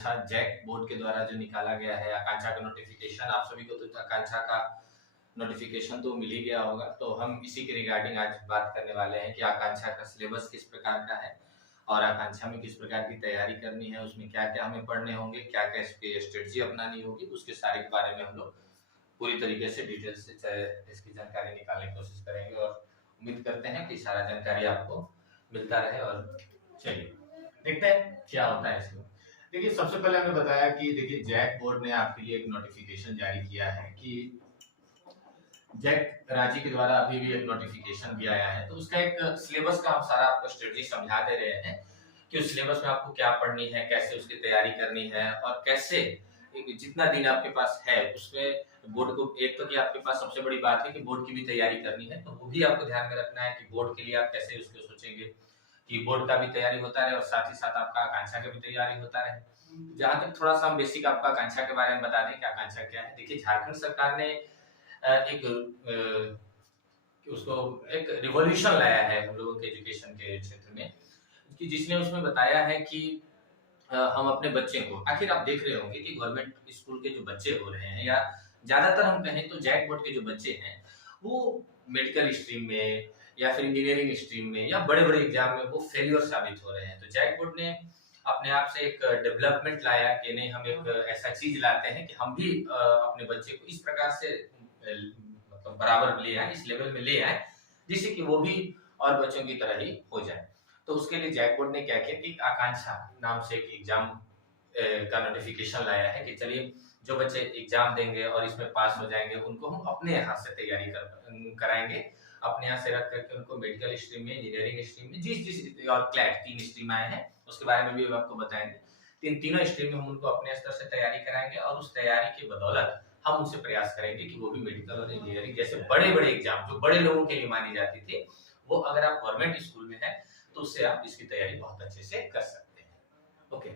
JAC board के द्वारा जो निकाला गया है आकांक्षा का नोटिफिकेशन, आप सभी को तो आकांक्षा का नोटिफिकेशन तो मिल ही गया होगा। तो हम इसी के रिगार्डिंग आज बात करने वाले हैं कि आकांक्षा का सिलेबस किस प्रकार का है और आकांक्षा में किस प्रकार की तैयारी करनी है, उसमें क्या क्या हमें पढ़ने होंगे, क्या क्या स्ट्रेटजी अपनानी होगी, उसके सारे के बारे में हम लोग पूरी तरीके से डिटेल से इसकी जानकारी निकालने की कोशिश करेंगे और उम्मीद करते हैं कि सारा जानकारी आपको मिलता रहे। और चलिए देखते हैं क्या होता है इसमें। देखिए, सबसे पहले हमें बताया कि देखिए जैक बोर्ड ने आपके लिए एक नोटिफिकेशन जारी किया है कि जैक रांची के द्वारा अभी भी एक नोटिफिकेशन भी आया है। तो उसका एक सिलेबस का हम सारा आपको स्ट्रेटजी समझा दे रहे हैं कि उस सिलेबस में आपको क्या पढ़नी है, कैसे उसकी तैयारी करनी है और कैसे जितना दिन आपके पास है उसमें बोर्ड को, एक तो कि आपके पास सबसे बड़ी बात है कि बोर्ड की भी तैयारी करनी है, तो वो भी आपको ध्यान में रखना है कि बोर्ड के लिए आप कैसे उसको सोचेंगे कि बोर्ड का भी तैयारी होता रहे और साथ ही साथ आपका आकांक्षा का भी तैयारी होता रहे। जहां तक थोड़ा सा हम बेसिक आपका आकांक्षा के बारे में बता दें कि आकांक्षा क्या है। देखिए, झारखंड सरकार ने उसको एक रिवॉल्यूशन लाया है हम लोगों के एजुकेशन के क्षेत्र में, कि जिसने उसमें बताया है कि हम अपने बच्चे को, आखिर आप देख रहे होंगे कि गवर्नमेंट स्कूल के जो बच्चे हो रहे हैं या ज्यादातर हम कहें तो जैक बोर्ड के जो बच्चे हैं वो मेडिकल स्ट्रीम में या फिर इंजीनियरिंग स्ट्रीम में या बड़े बड़े एग्जाम में वो फेलियर साबित हो रहे हैं। तो जैक बोर्ड ने अपने आप से एक डेवलपमेंट लाया कि नहीं, हम एक ऐसा चीज लाते हैं कि हम भी अपने बच्चे को इस प्रकार से मतलब बराबर ले आए, इस लेवल में ले आए जिससे कि वो भी और बच्चों की तरह ही हो जाए। तो उसके लिए जैक बोर्ड ने क्या किया कि आकांक्षा नाम से एक एग्जाम का नोटिफिकेशन लाया है कि चलिए जो बच्चे एग्जाम देंगे और इसमें पास हो जाएंगे उनको हम अपने यहाँ से तैयारी कराएंगे, अपने यहाँ से रख करके उनको मेडिकल स्ट्रीम में, इंजीनियरिंग स्ट्रीम में, जिस और क्लैट 3 स्ट्रीम आए हैं उसके बारे में भी आपको बताएंगे। तीनों स्ट्रीम में हम उनको अपने स्तर से तैयारी कराएंगे और उस तैयारी की बदौलत हम उनसे प्रयास करेंगे कि वो भी मेडिकल और इंजीनियरिंग जैसे बड़े बड़े एग्जाम जो बड़े लोगों के लिए मानी जाती थी, वो अगर आप गवर्नमेंट स्कूल में है तो उससे आप इसकी तैयारी बहुत अच्छे से कर सकते हैं। ओके,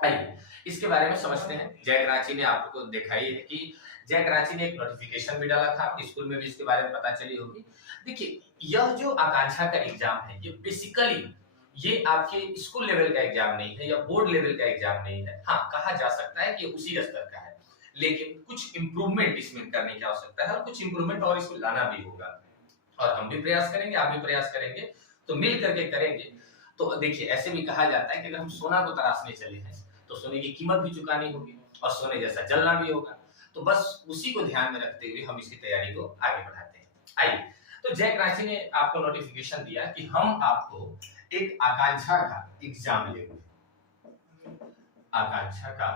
आइए इसके बारे में समझते हैं। जैक रांची ने आपको देखा ही है कि जैक रांची ने एक नोटिफिकेशन भी डाला था, आपके स्कूल में भी इसके बारे में पता चली होगी। देखिए, यह जो आकांक्षा का एग्जाम है ये बेसिकली ये आपके स्कूल लेवल का एग्जाम नहीं है या बोर्ड लेवल का एग्जाम नहीं है। हाँ, कहा जा सकता है कि उसी स्तर का है, लेकिन कुछ इंप्रूवमेंट इसमें करने की आवश्यकता है और कुछ इंप्रूवमेंट और इसमें लाना भी होगा और हम भी प्रयास करेंगे, आप भी प्रयास करेंगे, तो मिल करके करेंगे। तो देखिए, ऐसे भी कहा जाता है कि अगर हम सोना को तराशने चले हैं तो सोने की कीमत भी चुकानी होगी और सोने जैसा जलना भी होगा। तो बस उसी को ध्यान में रखते हुए हम इसकी तैयारी को आगे बढ़ाते हैं। आइए, तो जैक रांची ने आपको नोटिफिकेशन दिया कि हम आपको एक आकांक्षा का एग्जाम लेंगे, आकांक्षा का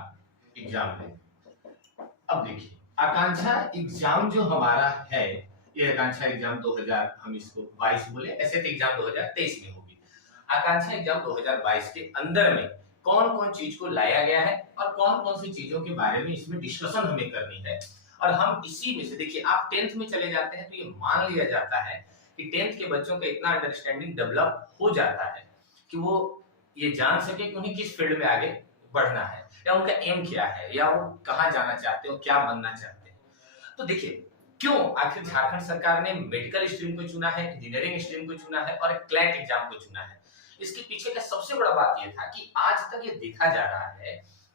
एग्जाम लेंगे। अब देखिए, आकांक्षा एग्जाम जो हमारा है, ये आकांक्षा एग्जाम 2000 हम इसको 22 बोले, ऐसे तो एग्जाम 2023 में होगी। आकांक्षा एग्जाम 2022 के अंदर में कौन कौन चीज को लाया गया है और कौन कौन सी चीजों के बारे में इसमें डिस्कशन हमें करनी है और हम इसी में से, देखिए आप 10th में चले जाते हैं तो ये मान लिया जाता है कि 10th के बच्चों का इतना अंडरस्टैंडिंग डेवलप हो जाता है कि वो ये जान सके कि उन्हें किस फील्ड में आगे बढ़ना है या उनका एम क्या है या वो कहाँ जाना चाहते हो, क्या बनना चाहते हैं। तो देखिए, क्यों आखिर झारखंड सरकार ने मेडिकल स्ट्रीम को चुना है, इंजीनियरिंग स्ट्रीम को चुना है और क्लैट एग्जाम को चुना है, इसके पीछे का सबसे बड़ा बात यह था कि आज तक ये देखा जा रहा है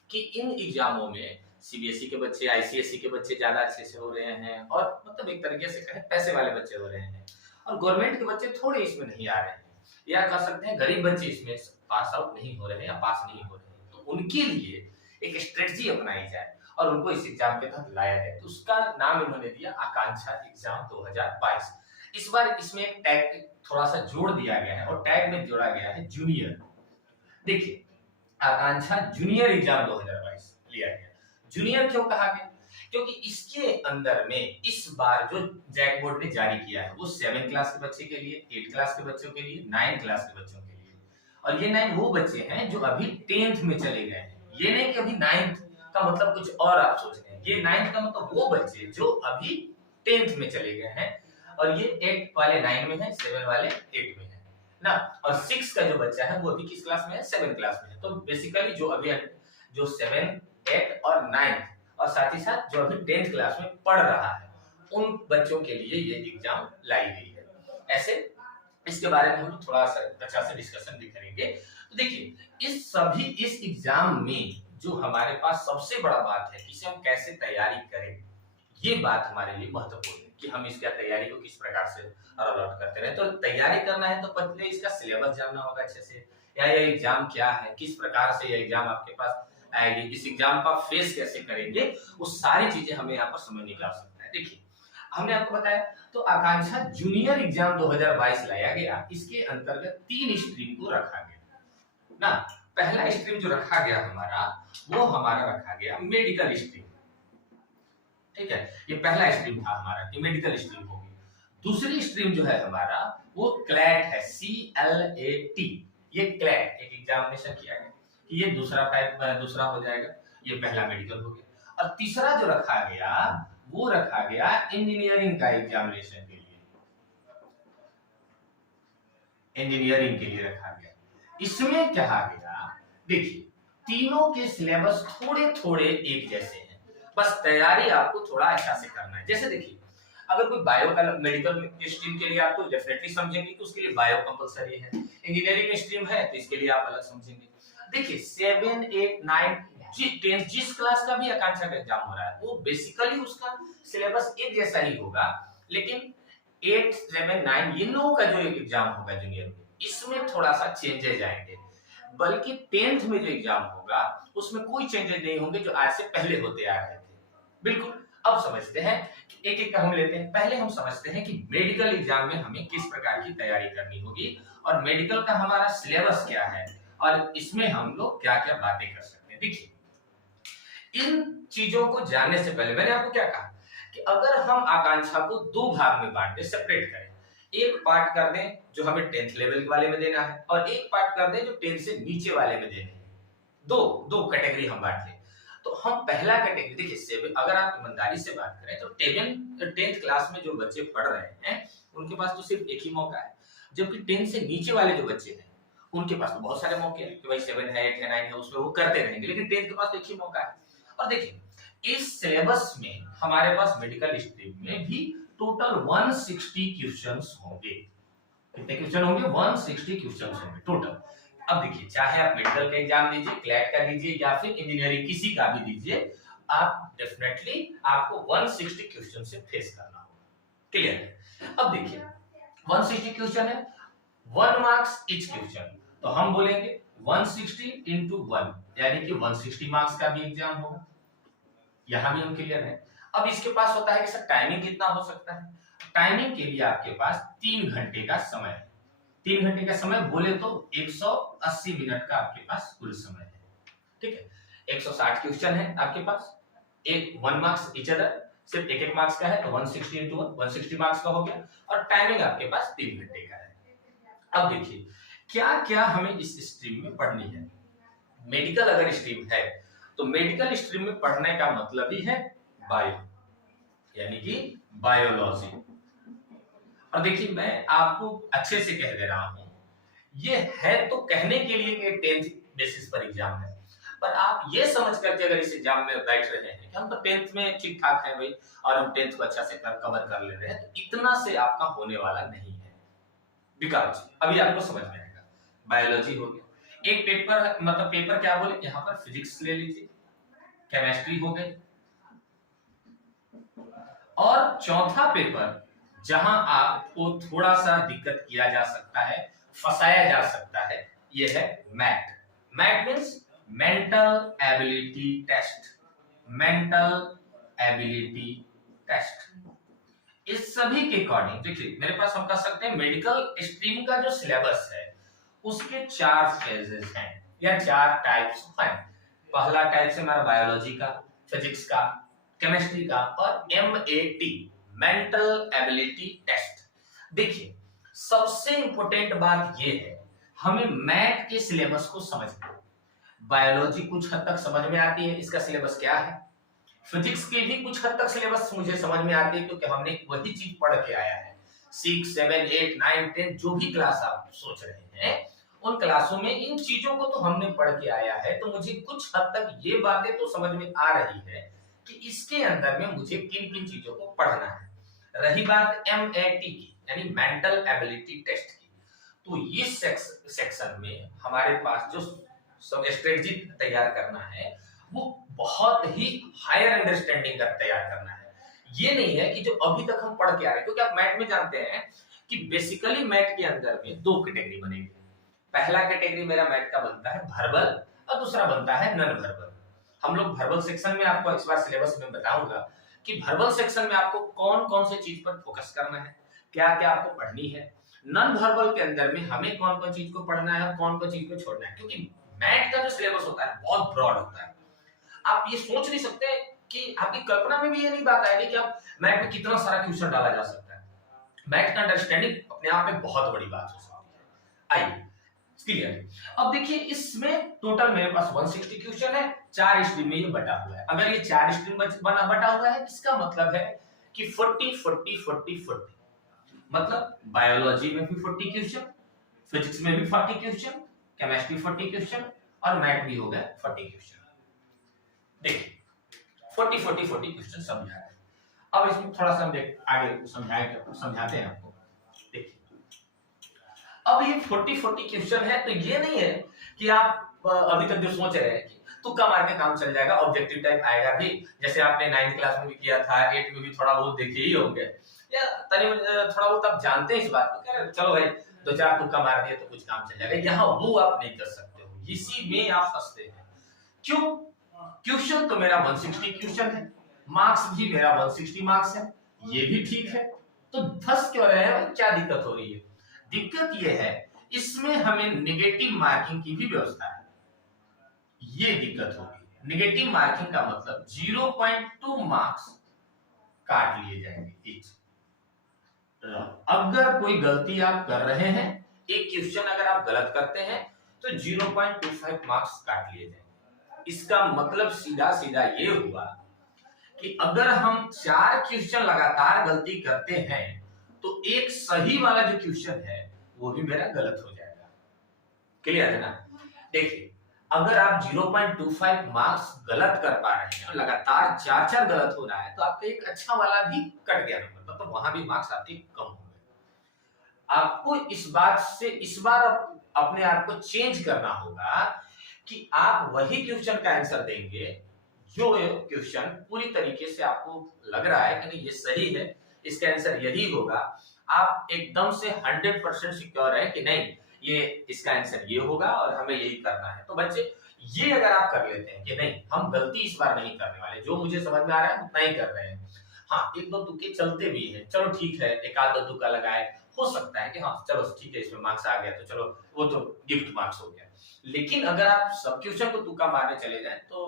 कि इन एग्जामों में सीबीएसई के बच्चे, आईसीएसई के बच्चे ज्यादा अच्छे से हो रहे हैं और मतलब एक तरीके से कहें पैसे वाले बच्चे हो रहे हैं और गवर्नमेंट के बच्चे थोड़े इसमें नहीं आ रहे हैं, या कह सकते हैं गरीब बच्चे इसमें पास आउट नहीं हो रहे हैं या पास नहीं हो रहे हैं। तो उनके लिए एक स्ट्रेटजी अपनाई जाए और उनको इस एग्जाम के तहत लाया जाए, तो उसका नाम इन्होंने दिया आकांक्षा एग्जाम 2022। इस बार इसमें एक टैग थोड़ा सा जोड़ दिया गया है और टैग में जोड़ा गया है जूनियर। देखिए, आकांक्षा जूनियर एग्जाम 2022 लिया गया। जूनियर क्यों कहा गया? क्योंकि इसके अंदर में इस बार जो जैक बोर्ड ने जारी किया है वो 7 क्लास के बच्चे के लिए, 8 क्लास के बच्चों के लिए, 9 क्लास के बच्चों के लिए, और ये 9 वो बच्चे हैं जो अभी 10th में चले गए हैं। ये नहीं कि अभी 9th का मतलब कुछ और आप सोच रहे हैं, ये 9th का मतलब वो बच्चे जो अभी 10th में चले गए हैं और ये 8 वाले 9 में है, 7 वाले 8 में है ना, और 6 का जो बच्चा है वो अभी किस क्लास में है? 7 क्लास में है। तो बेसिकली जो अभी जो 7, 8 और 9 और साथ ही साथ जो अभी 10th क्लास में पढ़ रहा है उन बच्चों के लिए ये एग्जाम लाई गई है। ऐसे इसके बारे में हम थोड़ा सा अच्छा से डिस्कशन भी करेंगे। तो देखिए, इस एग्जाम में जो हमारे पास सबसे बड़ा बात है, इसे हम कैसे तैयारी करें, ये बात हमारे लिए महत्वपूर्ण है कि हम इसका तैयारी को किस प्रकार से अलर्ट करते रहे। तो तैयारी करना है तो पहले इसका सिलेबस जानना होगा अच्छे से, या ये एग्जाम क्या है, किस प्रकार से ये एग्जाम आपके पास आएगी, इस एग्जाम का फेस कैसे करेंगे, वो सारी चीजें हमें यहाँ पर समझने की आवश्यकता है। देखिए हमने आपको बताया तो आकांक्षा जूनियर एग्जाम 2022 लाया गया, इसके अंतर्गत 3 स्ट्रीम को रखा गया ना। पहला स्ट्रीम जो रखा गया हमारा, वो हमारा रखा गया मेडिकल स्ट्रीम, ठीक है, ये पहला स्ट्रीम था हमारा कि मेडिकल स्ट्रीम होगी। दूसरी स्ट्रीम जो है हमारा वो क्लैट है, CLAT, ये क्लैट एक एग्जामिनेशन किया गया कि ये दूसरा हो जाएगा, ये पहला मेडिकल हो गया। और तीसरा जो रखा गया वो रखा गया इंजीनियरिंग का एग्जामिनेशन के लिए, इंजीनियरिंग के लिए रखा गया। इसमें कहा गया देखिए तीनों के सिलेबस थोड़े थोड़े एक जैसे हैं, बस तैयारी आपको थोड़ा अच्छा से करना है। जैसे देखिए अगर कोई बायो का मेडिकल स्ट्रीम के लिए आप तो डेफिनेटली समझेंगे कि उसके लिए बायो कंपलसरी है, इंजीनियरिंग स्ट्रीम है तो इसके लिए आप अलग समझेंगे। देखिए 7, 8, 9, 10 जिस क्लास का भी आकांक्षा का एग्जाम हो रहा है वो बेसिकली उसका सिलेबस एक जैसा ही होगा, लेकिन 8, 7, 9 इन लोगों का जो एग्जाम होगा जूनियर में, इसमें थोड़ा सा चेंजेस आएंगे। बल्कि 10th में जो एग्जाम होगा उसमें कोई चेंजेस नहीं होंगे जो आज से पहले होते आ रहे थे। बिल्कुल। अब समझते हैं कि एक एक का हम लेते हैं। पहले हम समझते हैं कि मेडिकल एग्जाम में हमें किस प्रकार की तैयारी करनी होगी और मेडिकल का हमारा सिलेबस क्या है और इसमें हम लोग क्या क्या बातें कर सकते हैं। देखिए इन चीजों को जानने से पहले मैंने आपको क्या कहा कि अगर हम आकांक्षा को 2 भाग में बांट दें, सेपरेट करें, एक पार्ट कर दें जो हमें 10th लेवल वाले में देना है और एक पार्ट कर दें जो 10th से नीचे वाले में देने हैं, दो कैटेगरी हम बांट लें। तो हम पहला कैटेगरी देखिए 7, अगर आप ईमानदारी से बात करें तो 10th क्लास में जो बच्चे पढ़ रहे हैं उनके पास तो सिर्फ एक ही मौका है, जबकि 10th से नीचे वाले जो बच्चे हैं उनके पास तो बहुत सारे मौके हैं कि भाई 7 है, 8 है, 9 है, उसमें वो करते रहेंगे, लेकिन 10th के पास तो एक ही मौका है। और देखिए इस सिलेबस में हमारे पास मेडिकल स्ट्रीम में भी टोटल 160 क्वेश्चंस होंगे। कितने क्वेश्चन होंगे? 160 क्वेश्चंस होंगे टोटल। अब देखिए चाहे आप मेडिकल का एग्जाम दीजिए, क्लैट का दीजिए या फिर इंजीनियरिंग किसी का भी दीजिए, आप डेफिनेटली आपको 160 क्वेश्चन से फेस करना होगा। क्लियर है? अब देखिए 160 क्वेश्चन है, 1 मार्क्स ईच क्वेश्चन, तो हम बोलेंगे 160 into 1 यानी कि 160 मार्क्स का भी एग्जाम होगा। यहां भी हम क्लियर है। अब इसके पास होता है कि सर टाइमिंग कितना हो सकता है? टाइमिंग के लिए आपके पास 3 घंटे का समय है। 3 घंटे का समय बोले तो 180 मिनट का आपके पास कुल समय है, ठीक है। 160 क्वेश्चन है आपके पास, एक 1 मार्क्स ईच अदर, सिर्फ एक मार्क्स का है तो 160 into 1 160 मार्क्स का हो गया और टाइमिंग आपके पास 3 घंटे का है। अब देखिए क्या क्या हमें इस स्ट्रीम में पढ़नी है। मेडिकल अगर स्ट्रीम है तो मेडिकल स्ट्रीम में पढ़ने का मतलब ही है बायो, यानी कि बायोलॉजी। और देखिए मैं आपको अच्छे से कह दे रहा हूं, ये है तो कहने के लिए कि 10th बेसिस पर एग्जाम है, पर आप ये समझ करके अगर इस एग्जाम में बैठ रहे हैं कि हम तो 10th में ठीक ठाक है भाई और हम 10th को अच्छा से कवर कर ले रहे हैं, तो इतना से आपका होने वाला नहीं है। बिकॉज़ अभी आपको समझ में आएगा। बायोलॉजी हो गया, एक पेपर, मतलब पेपर क्या बोले यहाँ पर, फिजिक्स ले लीजिए, केमिस्ट्री हो गई, और चौथा पेपर जहां आपको थोड़ा सा दिक्कत किया जा सकता है, फंसाया जा सकता है, ये है math. Math means mental ability test, mental ability test. इस सभी के अकॉर्डिंग देखिए मेरे पास हम कह सकते हैं मेडिकल स्ट्रीम का जो सिलेबस है उसके 4 फेजेस हैं या 4 टाइप्स हैं। पहला टाइप से हमारा बायोलॉजी का, फिजिक्स का, केमिस्ट्री का और MAT मेंटल एबिलिटी टेस्ट। देखिए सबसे इंपॉर्टेंट बात ये है हमें मैथ के सिलेबस को समझना। बायोलॉजी कुछ हद तक समझ में आती है, इसका सिलेबस क्या है। फिजिक्स की भी कुछ हद तक सिलेबस मुझे समझ में आती है क्योंकि हमने वही चीज पढ़ के आया है। 6, 7, 8, 9, 10 जो भी क्लास आप सोच रहे हैं उन क्लासों में इन चीजों को तो हमने पढ़ के आया है, तो मुझे कुछ हद तक ये बातें तो समझ में आ रही है कि इसके अंदर में मुझे किन किन चीजों को पढ़ना है। रही बात MAT की यानी मेंटल एबिलिटी टेस्ट की, तो इस सेक्शन में हमारे पास जो सब स्ट्रेटजी तैयार करना है बहुत ही हायर अंडरस्टैंडिंग का तैयार करना है। ये नहीं है कि जो अभी तक हम पढ़ के आ रहे हैं, क्योंकि आप मैथ में जानते हैं कि बेसिकली मैथ के अंदर में दो कैटेगरी बनेगी। पहला कैटेगरी मेरा मैथ का बनता है वर्बल और दूसरा बनता है नॉन वर्बल। हम लोग वर्बल सेक्शन में आपको इस बार सिलेबस में बताऊंगा कि वर्बल सेक्शन में आपको कौन कौन से चीज पर फोकस करना है, क्या क्या आपको पढ़नी है। नॉन वर्बल के अंदर में हमें कौन कौन चीज को पढ़ना है और कौन कौन चीज को छोड़ना है, क्योंकि मैथ का जो सिलेबस होता है बहुत ब्रॉड होता है। आप ये सोच नहीं सकते कि आपकी कल्पना में भी ये नहीं बात आएगी कि आप मैथ में कितना सारा क्वेश्चन डाला जा सकता है। मैथ का अंडरस्टैंडिंग अपने आप में बहुत बड़ी बात हो सकती है। आइए क्लियर। अब देखिए इसमें टोटल मेरे पास 160 क्वेश्चन है, 4 स्ट्रीम में ये बटा हुआ है। अगर ये 4 स्ट्रीम में बटा हुआ है, इसका मतलब है कि 40 40 40 40, मतलब बायोलॉजी में भी 40 क्वेश्चन, फिजिक्स में भी 40 क्वेश्चन, केमिस्ट्री 40 क्वेश्चन और मैथ भी हो गया 40 क्वेश्चन। देखिए 40 40 40 क्वेश्चन समझा है। अब इसमें थोड़ा सा हम आगे समझाते हैं आपको। देखिए अब ये 40 40 क्वेश्चन है, तो ये नहीं है कि आप अभी तक जो सोच रहे हैं कि तुक्का मार के काम चल जाएगा, ऑब्जेक्टिव टाइप आएगा भी, जैसे आपने 9th क्लास में भी किया था, 8 में भी थोड़ा बहुत देखे ही होंगे, या थोड़ा बहुत आप जानते हैं इस बात को, कह चलो भाई 2-4 तुक्का मार दिए तो कुछ काम चल जाएगा। यहाँ वो आप नहीं कर सकते हो, इसी में आप फंसते हैं। क्यों? क्वेश्चन तो मेरा 160 क्वेश्चन है, मार्क्स भी मेरा 160 मार्क्स है, ये भी ठीक है, तो फंस क्यों रहे हैं? क्या दिक्कत हो रही है? दिक्कत यह है इसमें हमें नेगेटिव मार्किंग की भी व्यवस्था है, ये दिक्कत होगी। नेगेटिव मार्किंग का मतलब 0.2 मार्क्स काट लिए जाएंगे ईच। अगर कोई गलती आप कर रहे हैं, एक क्वेश्चन अगर आप गलत करते हैं तो 0.25 मार्क्स काट लिए जाएंगे। इसका मतलब सीधा सीधा ये हुआ कि अगर हम 4 क्वेश्चन लगातार गलती करते हैं तो एक सही वाला जो क्वेश्चन है वो भी मेरा गलत हो जाएगा। क्लियर है ना? देखिए अगर आप 0.25 मार्क्स गलत कर पा रहे हैं और लगातार 4 गलत हो रहा है तो आपका एक अच्छा वाला भी कट गया नंबर, मतलब वहां भी मार्क्स आपके कम हो गए। आपको इस बात से इस बार अपने आप को चेंज करना होगा कि आप वही क्वेश्चन का आंसर देंगे जो क्वेश्चन पूरी तरीके से आपको लग रहा है कि नहीं ये सही है, इसका आंसर यही होगा। आप एकदम से 100% सिक्योर है कि नहीं ये इसका आंसर ये होगा और हमें यही करना है। तो बच्चे ये अगर आप कर लेते हैं कि नहीं हम गलती इस बार नहीं करने वाले, जो मुझे समझ में आ रहा है उतना ही कर रहे हैं, हाँ एक दो तुक्के चलते भी है, चलो ठीक है, एक आध दो तुक्का लगाए, हो सकता है कि हाँ चलो ठीक है इसमें मार्क्स आ गया तो चलो वो तो गिफ्ट मार्क्स हो गया। लेकिन अगर आप सब क्वेश्चन को तुक्का मारने चले जाए तो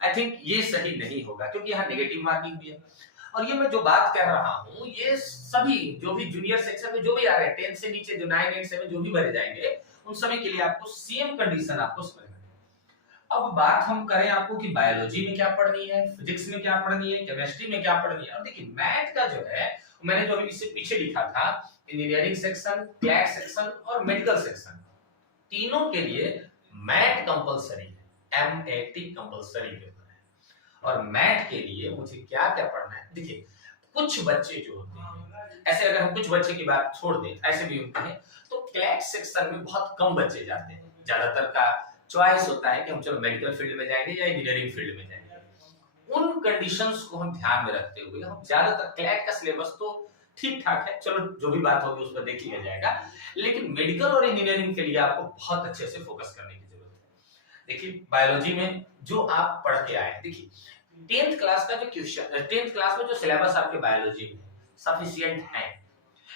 आई थिंक ये सही नहीं होगा, क्योंकि यहाँ नेगेटिव मार्किंग भी है। और ये मैं जो बात कर रहा हूँ ये सभी जो भी जूनियर सेक्शन में जो भी आ रहे हैं 10 से नीचे जो 9, 8, 7 जो भी भरे जाएंगे उन सभी के लिए आपको सेम कंडीशन आपको समझना है। अब बात हम करें आपको कि बायोलॉजी में क्या पढ़नी है, फिजिक्स में क्या पढ़नी है, केमिस्ट्री में क्या पढ़नी है। और देखिए मैथ का जो है मैंने जो अभी इससे पीछे लिखा था इंजीनियरिंग सेक्शन, क्लैट सेक्शन और मेडिकल सेक्शन, तीनों के लिए मैथ कंपलसरी है, MAT कंपलसरी पेपर है। और मैथ के लिए मुझे क्या क्या पढ़ना है, देखिए कुछ बच्चे जो होते हैं, ऐसे अगर हम कुछ बच्चे की बात छोड़ दें, ऐसे भी होते हैं, तो क्लैट सेक्शन में बहुत कम बच्चे जाते हैं। ज्यादातर का चॉइस होता है कि हम चलो मेडिकल फील्ड में जाएंगे या इंजीनियरिंग फील्ड में जाएंगे। उन कंडीशंस को हम ध्यान में रखते हुए हम ज्यादातर क्लैट का सिलेबस तो ठीक ठाक है, चलो जो भी बात होगी उस पर देख लिया जाएगा, लेकिन मेडिकल और इंजीनियरिंग के लिए आपको बहुत अच्छे से फोकस करने की जरूरत है। देखिए बायोलॉजी में जो आप पढ़ के आए, देखिए 10th क्लास का जो क्वेश्चन 10th क्लास में जो सिलेबस आपके बायोलॉजी में सफिशिएंट है,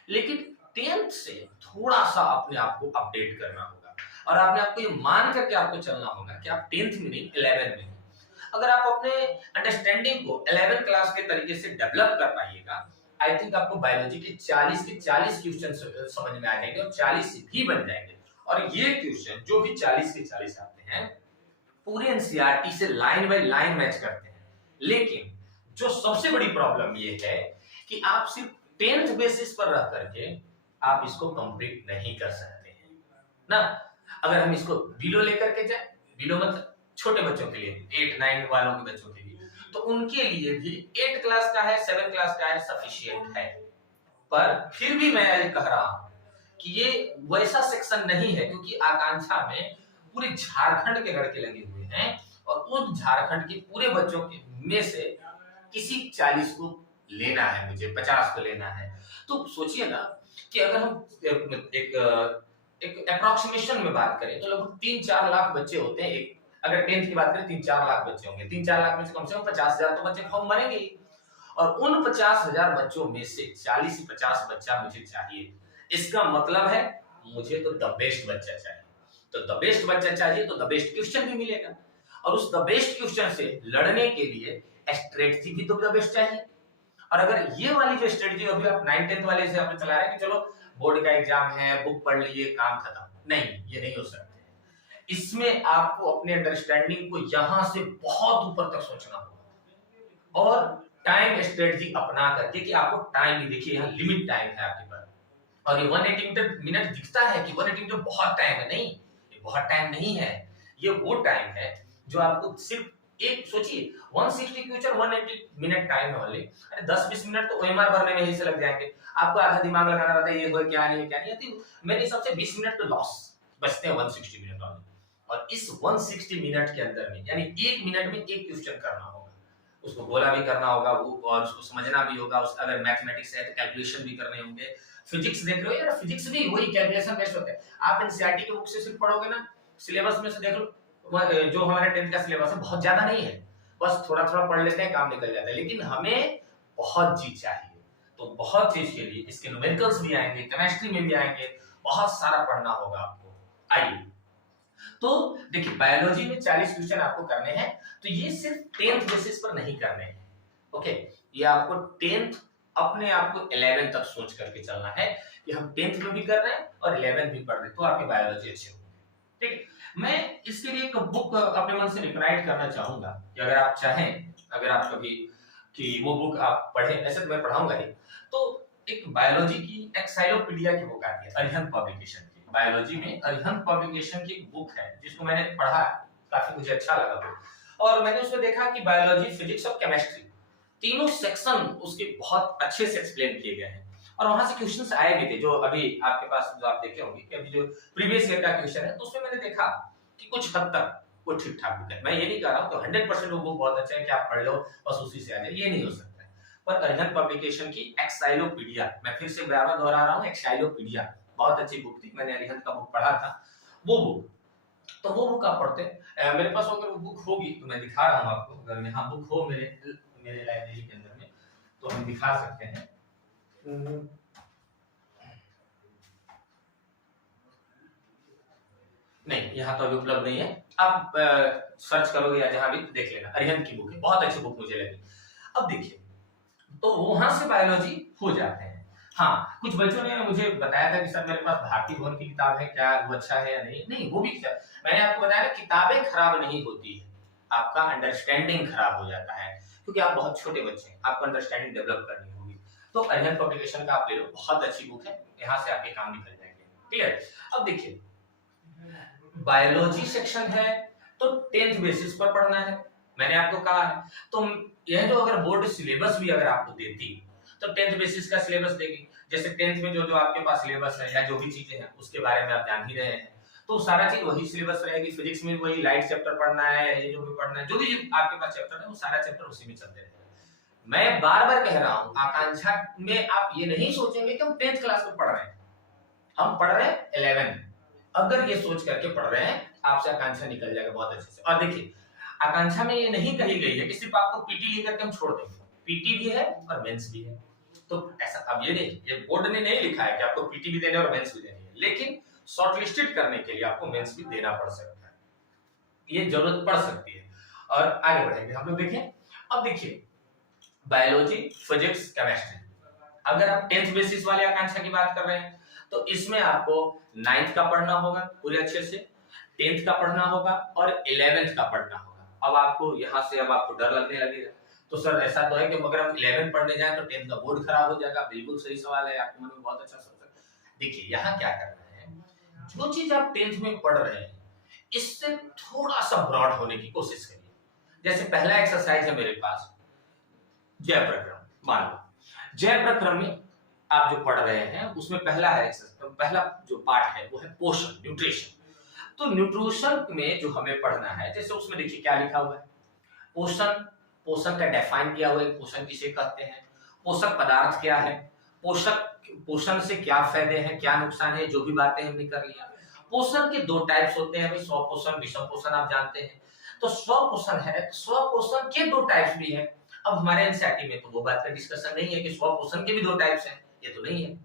लेकिन 10th से थोड़ा सा अपने आप को अपडेट करना होगा और आपने आपको ये मान करके आपको चलना होगा कि आप 10th में नहीं 11 में। अगर आप अपने अंडरस्टैंडिंग को 11 क्लास के तरीके से डेवलप कर पाइएगा, आई थिंक आपको बायोलॉजी के 40 क्वेश्चन समझ में आ जाएंगे और 40 भी बन जाएंगे। और ये क्वेश्चन जो भी 40 के 40 आते हैं पूरे एनसीईआरटी से लाइन बाय लाइन मैच करते हैं, लेकिन जो सबसे बड़ी प्रॉब्लम ये है कि आप सिर्फ 10th बेसिस पर रह करके आप इसको कंप्लीट नहीं कर सकते हैं ना। अगर हम इसको बिलो लेकर के जाए, बिलो मतलब छोटे बच्चों के लिए 8, 9 वालों के बच्चों के लिए, तो उनके लिए भी 8 क्लास का है, 7 क्लास का है, सफिशिएंट है। पर फिर भी मैं ये कह रहा हूं कि ये वैसा सेक्शन नहीं है, क्योंकि आकांक्षा में पूरे झारखंड के लड़के लगे हुए हैं और उस झारखंड के पूरे बच्चों के में से किसी 40 को लेना है, मुझे 50 को लेना है। तो सोचिए ना कि अगर हम एक अप्रोक्सीमेशन में बात करें तो लगभग 3-4 लाख बच्चे होते हैं। एक अगर 10th की बात करें 3-4 लाख बच्चे होंगे, 3-4 लाख में से कम 50,000 तो बच्चे फॉर्म भरेंगे ही। और उन 50,000 बच्चों में से 40 से 50 बच्चा मुझे चाहिए। इसका मतलब है मुझे तो द बेस्ट बच्चा चाहिए। तो द बेस्ट बच्चा चाहिए तो द बेस्ट क्वेश्चन भी मिलेगा, और उस द बेस्ट क्वेश्चन से लड़ने के लिए स्ट्रेटजी भी तो द बेस्ट चाहिए। और अगर ये वाली जो स्ट्रेटजी अभी आप 9th-10th वाले से आपने चला रहे हैं कि चलो बोर्ड का एग्जाम है, बुक पढ़ लीजिए, काम खत्म, नहीं, ये नहीं हो सकता। इसमें आपको अपने अंडरस्टैंडिंग को यहां से बहुत ऊपर तक सोचना होगा, और टाइम स्ट्रेटजी अपना करके कि आपको टाइम भी देखिए, यहाँ लिमिट टाइम है आपके पास। और ये 180 मिनट दिखता है कि 180 मिनट बहुत टाइम है, नहीं, ये बहुत टाइम नहीं है। ये वो टाइम है जो आपको सिर्फ एक सोचिए 160 क्वेश्चन 180 मिनट टाइम है ओनली। अरे 10-20 मिनट तो ओएमआर भरने में ही से लग जाएंगे। आपको आधा दिमाग लगाना रहता है ये हो क्या नहीं क्या नहीं, तो मेरे हिसाब से 20 मिनट तो लॉस बचते हैं 160 मिनट ओनली। और इस 160 मिनट के अंदर में यानी 1 मिनट में एक क्वेश्चन करना होगा, उसको गोला भी करना होगा वो, और उसको समझना भी होगा। उस अगर मैथमेटिक्स है तो कैलकुलेशन भी करने होंगे। फिजिक्स देख रहे हो यार, फिजिक्स भी वही कैलकुलेशन बेस्ड होता है। आप एनसीईआरटी की बुक से सिर्फ पढ़ोगे ना, सिलेबस में से देख लो, जो हमारे 10th का सिलेबस है बहुत ज्यादा नहीं है, बस थोड़ा थोड़ा पढ़ लेते हैं, काम निकल जाता है। लेकिन हमें बहुत चीज चाहिए, तो बहुत चीज के लिए इसके न्यूमेरिकल्स भी आएंगे, केमिस्ट्री में भी आएंगे, बहुत सारा पढ़ना होगा आपको। आइए तो देखिए, बायोलॉजी में 40 क्वेश्चन आपको करने हैं, तो ये सिर्फ 10th बेसिस पर नहीं करने हैं। ओके, ये आपको 10th अपने आप को 11 तक सोच करके चलना है कि हम 10th में भी कर रहे हैं और 11 भी पढ़ रहे हैं, तो आपकी बायोलॉजी अच्छी होगी। ठीक है, मैं इसके लिए एक बुक अपने मन से रिकमेंड करना चाहूंगा कि अगर आप चाहें, अगर आप कभी कि वो बुक आप पढ़ें, ऐसे तो मैं पढ़ाऊंगा ही, तो एक बायोलॉजी की एक्साइलोपीडिया की बुक आती है अरिहंत पब्लिकेशन की। बायोलॉजी में अरिहंत पब्लिकेशन की एक बुक है जिसको मैंने पढ़ा, काफी मुझे अच्छा लगा वो। और मैंने उसमें देखा कि बायोलॉजी, फिजिक्स और केमिस्ट्री तीनों सेक्शन उसके बहुत अच्छे से एक्सप्लेन किए गए हैं, और वहां से क्वेश्चंस आए भी थे जो अभी आपके पास, जो आप देखे होंगे कि अभी जो प्रीवियस ईयर का क्वेश्चन है, तो उसमें मैंने देखा कि कुछ हद तक वो ठीक ठाक बुक है। मैं ये नहीं कह रहा हूं कि 100% वो बुक बहुत अच्छा है कि आप पढ़ लो बस उसी से आ जाए, ये नहीं हो सकता है। पर अरिहंत पब्लिकेशन की एक्साइलोपीडिया, मैं फिर से बार-बार दोहरा रहा हूं, एक्साइलोपीडिया बहुत अच्छी बुक थी, मैंने अरिहंत का बुक पढ़ा था, वो बुक। तो वो बुक आप पढ़ते हैं, मेरे पास अगर वो बुक होगी तो मैं दिखा रहा हूं आपको, अगर यहाँ बुक हो मेरे लाइब्रेरी के अंदर में तो हम दिखा सकते हैं। नहीं, यहाँ तो अभी उपलब्ध नहीं है, आप सर्च करोगे या जहां भी देख लेना, अरिहंत की बुक है, बहुत अच्छी बुक मुझे लगी। अब देखिए, तो वहां से बायोलॉजी हो जाते हैं। हाँ, कुछ बच्चों ने मुझे बताया था कि सर मेरे पास भारती भवन की किताब है, क्या वो अच्छा है या नहीं? नहीं, वो भी क्या, मैंने आपको बताया ना, किताबें खराब नहीं होती है, आपका अंडरस्टैंडिंग खराब हो जाता है, क्योंकि आप बहुत छोटे बच्चे हैं, आपको अंडरस्टैंडिंग डेवलप करनी होगी। तो अरिहंत पब्लिकेशन का आप ले लो, बहुत अच्छी बुक है, यहाँ से आपके काम निकल जाएंगे। क्लियर? अब देखिए, बायोलॉजी सेक्शन है तो 10th बेसिस पर पढ़ना है, मैंने आपको कहा है। तो यह जो अगर बोर्ड सिलेबस भी अगर आपको देती तो 10th बेसिस का सिलेबस देगी। जैसे 10th में जो जो आपके पास सिलेबस है या जो भी चीजें हैं उसके बारे में आप जान ही रहे हैं, तो सारा चीज वही सिलेबस रहेगी। फिजिक्स में वही लाइट चैप्टर पढ़ना है, ये जो भी पढ़ना है, जो भी आपके पास चैप्टर है वो सारा चैप्टर उसी में चलते रहेगा। मैं बार बार कह रहा हूँ, आकांक्षा में आप ये नहीं सोचेंगे कि हम 10th क्लास में पढ़ रहे हैं, हम पढ़ रहे हैं 11। अगर ये सोच करके पढ़ रहे हैं, आपसे आकांक्षा निकल जाएगा बहुत अच्छे से। और देखिए, आकांक्षा में ये नहीं कही गई है कि सिर्फ आपको पीटी लेकर के हम छोड़ देंगे, पीटी भी है और मेंस भी है। तो ऐसा अब ये नहीं, ये बोर्ड ने नहीं लिखा है कि आपको पीटी भी देने और मेंस भी देनी है, लेकिन शॉर्टलिस्टेड करने के लिए आपको मेंस भी देना पड़ सकता है, ये जरूरत पड़ सकती है। और आगे बढ़ेंगे हम लोग। देखें, अब देखिए, बायोलॉजी, फिजिक्स, केमिस्ट्री, अगर आप 10th बेसिस वाले आकांक्षा की बात कर रहे हैं तो इसमें आपको 9th का पढ़ना होगा पूरे अच्छे से, 10th का पढ़ना होगा और 11th का पढ़ना होगा। अब आपको यहाँ से अब आपको डर लगने लगेगा, तो सर ऐसा तो है कि अगर हम 11 पढ़ने जाएं तो 10th का बोर्ड खराब हो जाएगा। बिल्कुल सही सवाल है, आपके मन में बहुत अच्छा सवाल। देखिए, यहाँ क्या करना है, जो चीज आप 10th में पढ़ रहे हैं इससे थोड़ा सा ब्रॉड होने की कोशिश करिए। जैसे पहला एक्सरसाइज है मेरे पास, जय प्रक्रम, मान लो जय प्रक्रम में आप जो पढ़ रहे हैं उसमें पहला है, पहला जो पार्ट है वो है पोषण, न्यूट्रिशन। तो न्यूट्रिशन में जो हमें पढ़ना है, जैसे उसमें देखिए क्या लिखा हुआ है, पोषण, पोषण का डिफाइन किया हुआ है, पोषण किसे कहते हैं, पोषक पदार्थ क्या है, पोषक, पोषण से क्या फायदे हैं क्या नुकसान है, जो भी बातें हमने कर लिया। पोषण के दो टाइप्स होते हैं, स्व पोषण विषम पोषण, आप जानते हैं। तो स्व पोषण है, तो स्व पोषण के दो टाइप्स भी हैं। अब हमारे एनसीईआरटी में तो वो बात का डिस्कशन नहीं है कि स्व पोषण के भी दो टाइप्स हैं, ये तो नहीं है।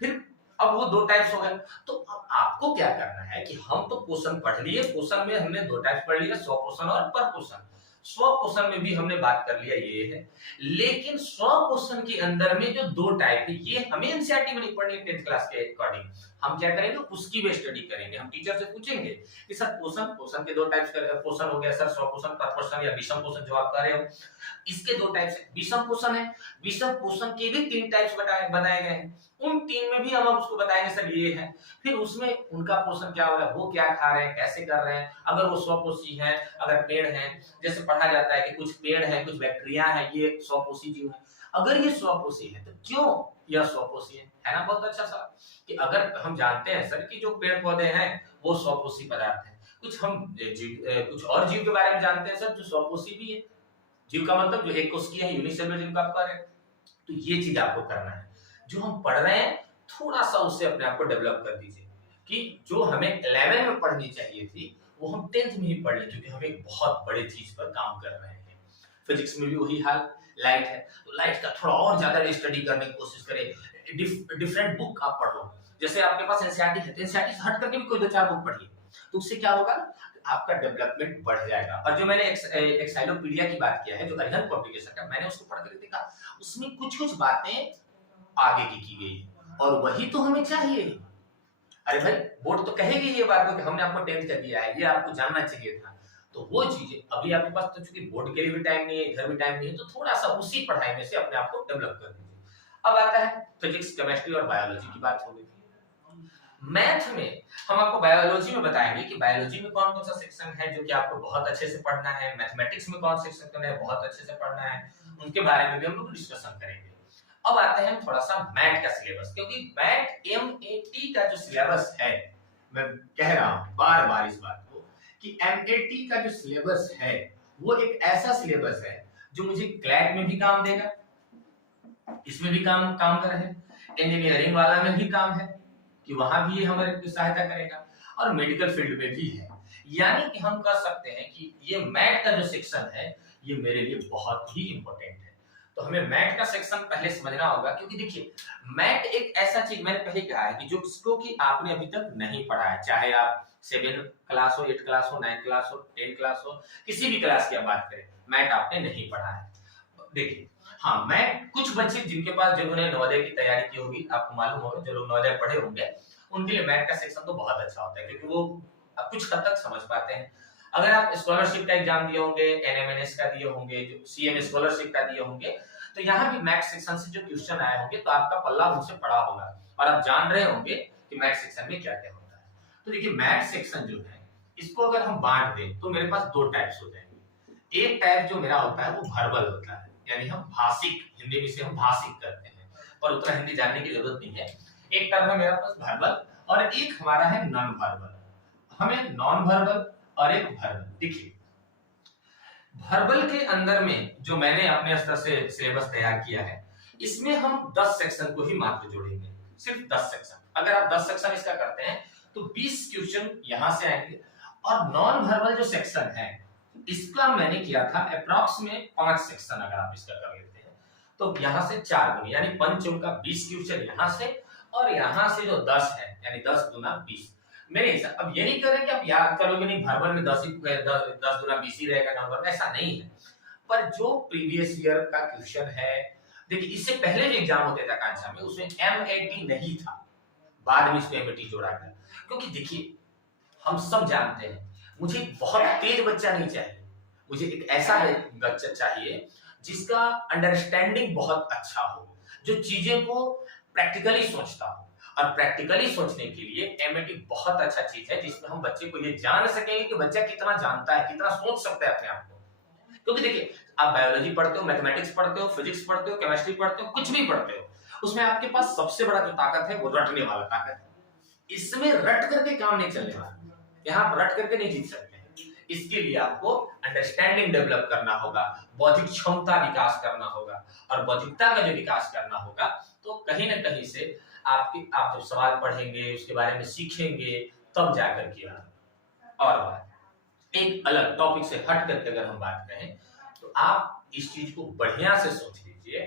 फिर अब वो दो टाइप्स हो गए, तो अब आपको क्या करना है कि हम तो पोषण पढ़ लिए, पोषण में हमने दो टाइप्स पढ़ लिया, स्व पोषण और पर पोषण। स्व पोषण में भी हमने बात कर लिया ये है, लेकिन स्व पोषण के अंदर में जो दो टाइप है ये हमें एनसीईआरटी में नहीं पढ़नी, 10th क्लास के अकॉर्डिंग हम क्या करेंगे, उसकी भी स्टडी करेंगे। हम टीचर से पूछेंगे कि सर पोषण, पोषण के दो टाइप्स, पोषण हो गया सर स्व पोषण, पर पोषण या विषम पोषण जो आप कर रहे हो, इसके दो टाइप्स है। विषम पोषण है, विषम पोषण के भी 3 टाइप्स बनाए गए हैं, उन 3 में भी हम उसको बताएंगे सर ये है। फिर उसमें उनका पोषण क्या हो रहा है, वो क्या खा रहे हैं, कैसे कर रहे हैं, अगर वो स्वपोषी है, अगर पेड़ है, जैसे पढ़ा जाता है कि कुछ पेड़ है, कुछ बैक्टीरिया है, ये स्वपोषी जीव है। अगर ये स्वपोषी है तो क्यों यह स्वपोषी है ना। बहुत अच्छा सर, कि अगर हम जानते हैं सर कि जो पेड़ पौधे हैं वो स्वपोषी पदार्थ है, कुछ हम कुछ और जीव के बारे में जानते हैं सर जो स्वपोषी भी है। जीव का मतलब जो एक कोशिकीय है, यूनिसेलुलर जीव का आप कह रहे हैं, तो ये चीज आपको करना है। जो हम पढ़ रहे हैं थोड़ा सा उससे अपने आप को डेवलप कर दीजिए, कि जो हमें 11 में पढ़नी चाहिए थी वो हम 10th में ही पढ़ लें, क्योंकि हम एक बहुत बड़े चीज पर काम कर रहे हैं। फिजिक्स में भी वही हाल, लाइट है तो लाइट का थोड़ा और ज्यादा स्टडी करने की कोशिश करें, डिफरेंट बुक आप पढ़ो। जैसे आपके पास एनसीईआरटी है तो एनसीईआरटी से हट करके भी कोई 2-4 बुक पढ़िए, तो उससे क्या होगा, आपका डेवलपमेंट बढ़ जाएगा। और जो मैंने एक्साइलोपीडिया की बात किया है, जो अरिहंत पब्लिकेशन का, मैंने उसको पढ़ कर देखा, उसमें कुछ बातें आगे की गई है और वही तो हमें चाहिए। अरे भाई बोर्ड तो कहेगी ये बात को कि हमने आपको 10th का दिया है, ये आपको जानना चाहिए था। तो वो चीजें अभी आपके पास तो चूंकि बोर्ड के लिए भी टाइम नहीं है, इधर भी टाइम नहीं है, तो थोड़ा सा उसी पढ़ाई में से अपने आप को डेवलप कर दीजिए। अब आता है फिजिक्स, केमिस्ट्री और बायोलॉजी की बात हो गई। मैथ में हम आपको बायोलॉजी में बताएंगे कि बायोलॉजी में कौन कौन सा सेक्शन है जो कि आपको बहुत अच्छे से पढ़ना है, मैथमेटिक्स में कौन सेक्शन करना है बहुत अच्छे से पढ़ना है, उनके बारे में भी हम लोग डिस्कशन करेंगे। अब आते हैं थोड़ा सा मैथ का सिलेबस, क्योंकि मैथ एमएटी का जो सिलेबस है, मैं कह रहा हूं बार बार इस बात को कि एमएटी का जो सिलेबस है वो एक ऐसा सिलेबस है जो मुझे क्लैट में भी काम देगा, इसमें भी काम कर रहे हैं, इंजीनियरिंग वाला में भी काम है कि वहां भी ये हमारी सहायता करेगा, और मेडिकल फील्ड में भी है। यानी कि हम कह सकते हैं कि ये मैथ का जो सेक्शन है ये मेरे लिए बहुत ही इंपॉर्टेंट है। तो हमें मैथ का सेक्शन पहले समझना होगा, क्योंकि देखिए मैथ एक ऐसा चीज, मैंने पहले कहा है कि जो इसको कि आपने अभी तक नहीं पढ़ा है, चाहे आप 7 क्लास हो, 8 क्लास हो, 9 क्लास हो, 10 क्लास हो, किसी भी क्लास की आप बात करें, मैथ आपने नहीं पढ़ा है। देखिए हाँ, मैं कुछ बच्चे जिनके पास, जिन्होंने नवोदय की तैयारी की होगी, आपको मालूम होगा, जो लोग नवोदय पढ़े होंगे उनके लिए मैथ का सेक्शन तो बहुत अच्छा होता है, क्योंकि वो कुछ हद तक समझ पाते हैं। अगर आप स्कॉलरशिप का एग्जाम दिए होंगे, एनएमएनएस का दिए होंगे, जो सीएम स्कॉलरशिप का दिए होंगे, तो यहाँ भी मैथ सेक्शन से जो क्वेश्चन आए होंगे तो आपका पल्ला उनसे पड़ा होगा और आप जान रहे होंगे कि मैथ सेक्शन में क्या क्या होता है। तो देखिए मैथ सेक्शन जो है इसको अगर हम बांट दें तो मेरे पास 2 टाइप्स हो जाएंगे। एक टाइप जो मेरा होता है वो वर्बल होता है, यानी हम भाषिक, हिंदी में से हम भाषिक करते हैं, पर उतना हिंदी जानने की जरूरत नहीं है। एक टर्म है मेरा पास वर्बल और एक हमारा है नॉन वर्बल। हमें नॉन वर्बल और एक वर्बल, देखिए वर्बल के अंदर में जो मैंने अपने स्तर से सिलेबस तैयार किया है, इसमें हम 10 सेक्शन को ही मात्र जोड़ेंगे, सिर्फ 10 सेक्शन। अगर आप 10 सेक्शन इसका करते हैं तो 20 क्वेश्चन यहां से आएंगे। और नॉन वर्बल जो सेक्शन है इसका मैंने किया था अप्रॉक्स में 5 सेक्शन, अगर आप इसका कर लेते हैं तो यहां से 4 गुनी, यानी पंचम का 20 क्वेश्चन यहां से, और यहां से जो 10 है यानी 10 गुना 20। मेरे हिसाब, अब ये नहीं कर रहे कि आप याद करोगे नहीं, वर्बल में 10 गुना 20 ही रहेगा, नंबर ऐसा नहीं है। पर जो प्रीवियस ईयर का क्वेश्चन है, देखिए इससे पहले जो एग्जाम होते थे आकांक्षा में उसमें एमएटी नहीं था, बाद में इसमें एमएटी जोड़ा गया। क्योंकि देखिए हम सब जानते हैं मुझे बहुत तेज बच्चा नहीं चाहिए, मुझे एक ऐसा बच्चा चाहिए जिसका अंडरस्टैंडिंग बहुत अच्छा हो, जो चीजें को प्रैक्टिकली सोचता हो। और प्रैक्टिकली सोचने के लिए एमएटी बहुत अच्छा चीज है, जिसमें हम बच्चे को ये जान सकेंगे कि बच्चा कितना जानता है, कितना सोच सकता है अपने आप को। क्योंकि देखिए आप बायोलॉजी पढ़ते हो, मैथमेटिक्स पढ़ते हो, फिजिक्स पढ़ते हो, केमिस्ट्री पढ़ते हो, कुछ भी पढ़ते हो, उसमें आपके पास सबसे बड़ा जो ताकत है वो रटने वाला ताकत है। इसमें रट करके काम नहीं चलने वाला, यहाँ पर रट करके नहीं जीत सकते। इसके लिए आपको अंडरस्टैंडिंग डेवलप करना होगा, बौद्धिक क्षमता विकास करना होगा, और बौद्धिकता का जो विकास करना होगा तो कहीं ना कहीं से आप जब सवाल पढ़ेंगे, उसके बारे में सीखेंगे, तब जाकर के और बात एक अलग टॉपिक से हट करके अगर हम बात करें तो आप इस चीज को बढ़िया से सोच लीजिए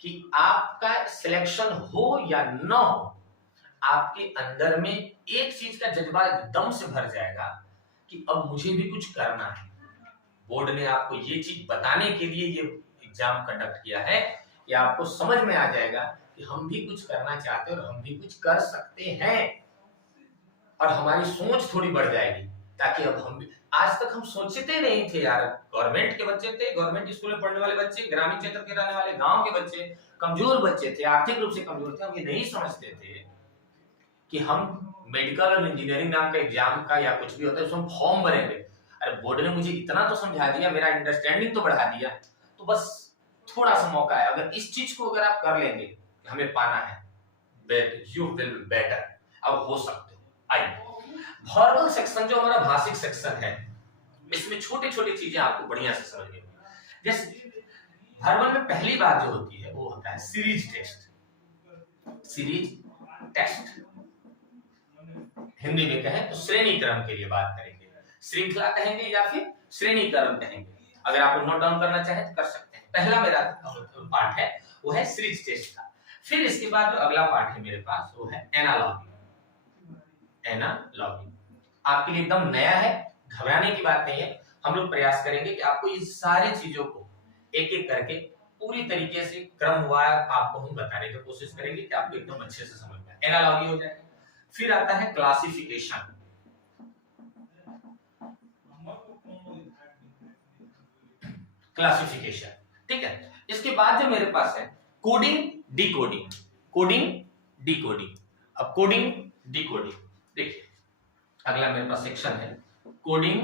कि आपका सिलेक्शन हो या न हो, आपके अंदर में एक चीज का जज्बा एकदम से भर जाएगा कि अब मुझे भी कुछ करना है। बोर्ड ने आपको ये चीज बताने के लिए ये एग्जाम कंडक्ट किया है कि आपको समझ में आ जाएगा कि हम भी कुछ करना चाहते हैं और हम भी कुछ कर सकते हैं, और हमारी सोच थोड़ी बढ़ जाएगी, ताकि अब हम भी, आज तक हम सोचते नहीं थे यार, गवर्नमेंट के बच्चे थे, गवर्नमेंट स्कूल में पढ़ने वाले बच्चे, ग्रामीण क्षेत्र के रहने वाले, गांव के बच्चे, कमजोर बच्चे थे, आर्थिक रूप से कमजोर थे, हम ये नहीं समझते थे कि हम मेडिकल और इंजीनियरिंग नाम का एग्जाम का या कुछ भी होता है उसमें हम फॉर्म भरेंगे। अरे बोर्ड ने मुझे इतना तो समझा दिया, मेरा अंडरस्टैंडिंग तो बढ़ा दिया, तो बस थोड़ा सा मौका है, अगर इस चीज को अगर आप कर लेंगे, हमें पाना है, यू विल बेटर, अब हो सकते हो। आइए वर्बल सेक्शन जो हमारा भाषिक सेक्शन है, इसमें छोटे छोटे चीजें आपको बढ़िया से समझनी होगी। जैसे वर्बल में पहली बात जो होती है वो होता है series test. Series test Hindi में कहें तो श्रेणी क्रम के लिए बात करेंगे, श्रृंखला कहेंगे या फिर श्रेणी क्रम कहेंगे। अगर आप नोट डाउन करना चाहें तो कर सकते हैं। पहला मेरा पार्ट है वो है सीरीज टेस्ट का। फिर इसके बाद जो अगला पार्ट है मेरे पास वो है एनालॉगी। एनालॉगी आपके लिए एकदम नया है, घबराने की बात नहीं है। हम लोग प्रयास करेंगे कि आपको इस सारी चीजों को एक एक करके पूरी तरीके से क्रमवार आपको हम बताने की कोशिश करेंगे कि आपको एकदम अच्छे से समझ में आए। एनालॉगी हो जाएगा। फिर आता है क्लासिफिकेशन। क्लासिफिकेशन ठीक है। इसके बाद जो मेरे पास है कोडिंग डिकोडिंग। Coding decoding. अब कोडिंग डिकोडिंग देखिए अगला मेरे पास सेक्शन है coding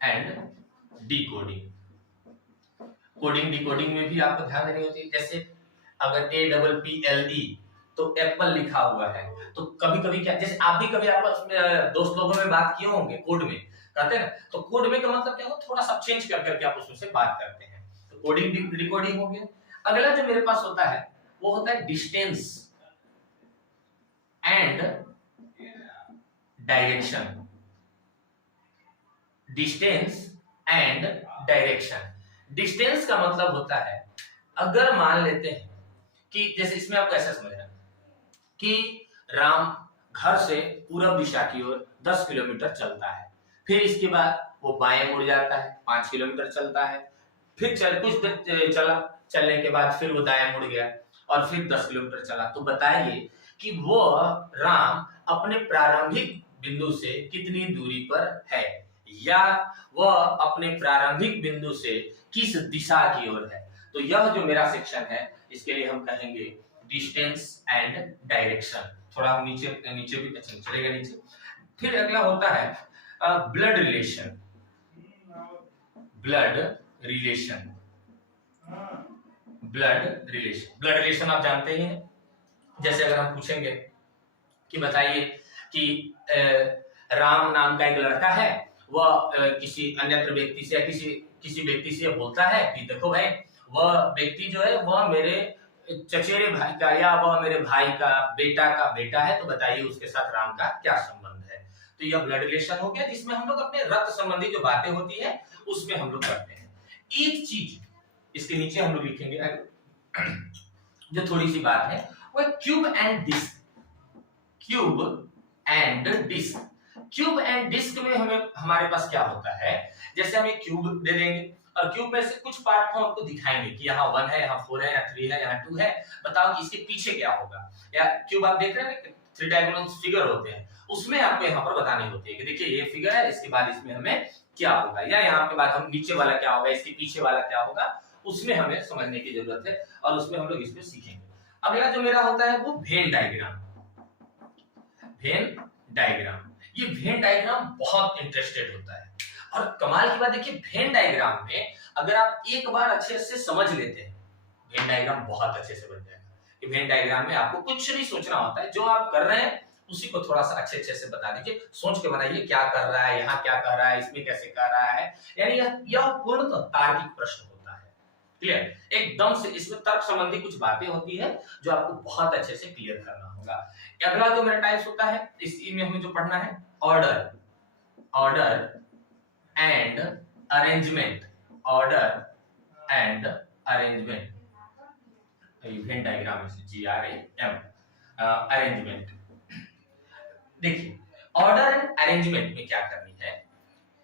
and decoding. Coding decoding में भी आपको ध्यान देनी होती है। जैसे अगर APPLE तो एप्पल लिखा हुआ है, तो कभी कभी क्या, जैसे आप भी कभी आपस में दोस्त लोगों में बात किए होंगे कोड में, कहते हैं ना, तो कोड में का मतलब क्या हो, थोड़ा सा चेंज कर करके आप उसमें से बात करते हैं। तो कोडिंग डिकोडिंग हो गया। अगला जो मेरे पास होता है वो होता है distance and direction. Distance and direction. Distance का मतलब होता है, अगर मान लेते हैं कि जैसे इसमें आपको ऐसा समझना कि राम घर से पूरब दिशा की ओर 10 किलोमीटर चलता है, फिर इसके बाद वो बाएं मुड़ जाता है, 5 किलोमीटर चलता है, फिर कुछ देर चला, चलने के बाद फिर वो दाएं मुड़ गया और फिर 10 किलोमीटर चला। तो बताइए कि वो राम अपने प्रारंभिक बिंदु से कितनी दूरी पर है, या वह अपने प्रारंभिक बिंदु से किस दिशा की ओर है। तो यह जो मेरा सेक्शन है इसके लिए हम कहेंगे डिस्टेंस एंड डायरेक्शन। थोड़ा हम नीचे भी चलेगा नीचे। फिर अगला होता है blood relation. Blood relation. Blood relation. Blood relation आप जानते ही हैं। जैसे अगर हम पूछेंगे कि बताइए कि राम नाम का एक लड़का है, वह किसी अन्य व्यक्ति से या किसी व्यक्ति से बोलता है कि देखो भाई, वह व्यक्ति जो है वह मेरे चचेरे भाई का या वह मेरे भाई का बेटा है, तो बताइए उसके साथ राम का क्या संबंध है। तो यह ब्लड रिलेशन हो गया, जिसमें हम लोग अपने रक्त संबंधी जो बातें होती है उसमें हम लोग करते हैं। एक चीज इसके नीचे हम लोग लिखेंगे जो थोड़ी सी बात है, वो cube and disc. Cube and disc. Cube and disc में हमारे पास क्या होता है, जैसे हम एक क्यूब दे देंगे और क्यूब में से कुछ पार्ट को आपको दिखाएंगे कि यहाँ 1 है, यहाँ 4 है, यहाँ 3 है, यहाँ 2 है, बताओ कि इसके पीछे क्या होगा। या क्यूब आप देख रहे हैं 3 डायगोनल फिगर होते हैं, उसमें आपको यहाँ पर बतानी होती है कि देखिए ये फिगर है, इसके बाद इसमें हमें क्या होगा, या यहाँ के बाद हम नीचे वाला क्या होगा, इसके पीछे वाला क्या होगा, उसमें हमें समझने की जरूरत है और उसमें हम लोग इसमें सीखेंगे। अगला जो मेरा होता है वो वेन डायग्राम। वेन डायग्राम, ये वेन डायग्राम बहुत इंटरेस्टेड होता है। और कमाल की बात देखिए, वेन डायग्राम में अगर आप एक बार अच्छे से समझ लेते हैं, वेन डायग्राम बहुत अच्छे से बन जाएगा। वेन डायग्राम में आपको कुछ नहीं सोचना होता है, जो आप कर रहे हैं उसी को थोड़ा सा अच्छे से बता दीजिए, सोच के बनाइए क्या कर रहा है, यहाँ क्या कर रहा है, इसमें कैसे कर रहा है, यानी यह पूर्णतः तार्किक प्रश्न होता है। क्लियर, एकदम से इसमें तर्क संबंधी कुछ बातें होती है जो आपको बहुत अच्छे से क्लियर करना होगा। अगला जो मेरा टाइप्स होता है, इसमें हमें जो पढ़ना है order and arrangement, order and arrangement, Venn diagram से GRAM, अरेंजमेंट। देखिए ऑर्डर एंड अरेंजमेंट में क्या करनी है,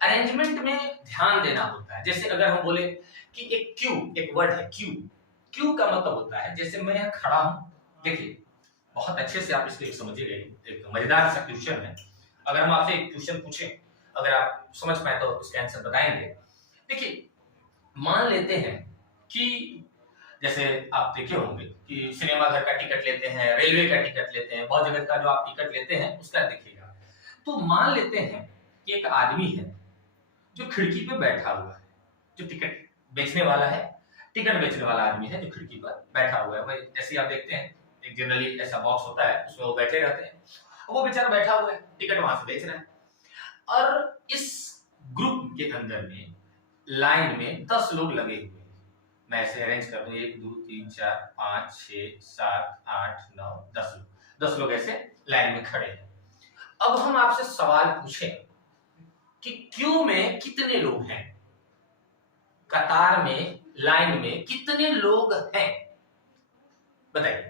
अरेंजमेंट में ध्यान देना होता है। जैसे अगर हम बोले कि एक क्यू, एक वर्ड है क्यू, क्यू का मतलब होता है जैसे मैं यहाँ खड़ा हूं, देखिए बहुत अच्छे से आप इसको समझिएगा, एक मजेदार सा क्वेश्चन है। अगर हम आपसे एक क्वेश्चन पूछें, अगर आप समझ पाए तो उसका आंसर बताएंगे। देखिए मान लेते हैं कि जैसे आप देखे होंगे कि सिनेमा घर का टिकट लेते हैं, रेलवे का टिकट लेते हैं, बहुत जगह का जो आप टिकट लेते हैं उसका देखिएगा। तो मान लेते हैं कि एक आदमी है जो खिड़की पे बैठा हुआ है, जो टिकट बेचने वाला है, टिकट बेचने वाला आदमी है जो खिड़की पर बैठा हुआ है। जैसे आप देखते हैं एक जनरली ऐसा बॉक्स होता है, उसमें वो बैठे रहते हैं, वो बेचारा बैठा हुआ है, टिकट वहां से बेच रहा है। और इस ग्रुप के अंदर में लाइन में 10 लोग लगे हुए हैं। मैं ऐसे अरेंज कर दूं, 1 2 3 4 5 6 7 8 9 10 लोग, 10 लोग ऐसे लाइन में खड़े हैं। अब हम आपसे सवाल पूछें कि क्यू में कितने लोग हैं, कतार में, लाइन में कितने लोग हैं, बताइए।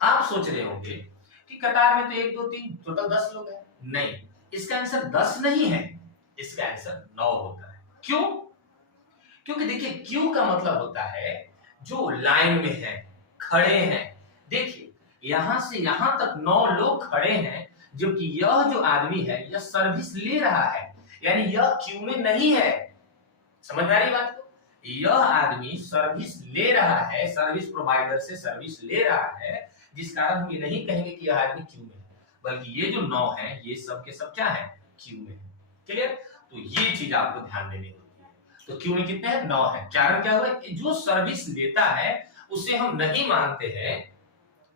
आप सोच रहे होंगे कि कतार में तो 1 2 3 टोटल 10 लोग हैं। नहीं, इसका आंसर 10 नहीं है, इसका आंसर 9 होता है। क्यों? क्योंकि देखिए क्यू का मतलब होता है जो लाइन में है, खड़े हैं। देखिए यहां से यहां तक 9 लोग खड़े हैं, जबकि यह जो आदमी है यह सर्विस ले रहा है, यानी यह क्यू में नहीं है। समझ में आ रही बात को? यह आदमी सर्विस ले रहा है, सर्विस प्रोवाइडर से सर्विस ले रहा है, जिस कारण हम ये नहीं कहेंगे कि यह आदमी क्यू में है, बल्कि ये जो 9 है ये सब के सब क्या है, क्यू में है। क्लियर? तो ये चीज आपको ध्यान देनी होती है। तो क्यू में कितने हैं, 9 है। कारण क्या हुआ कि जो सर्विस लेता है उसे हम नहीं मानते हैं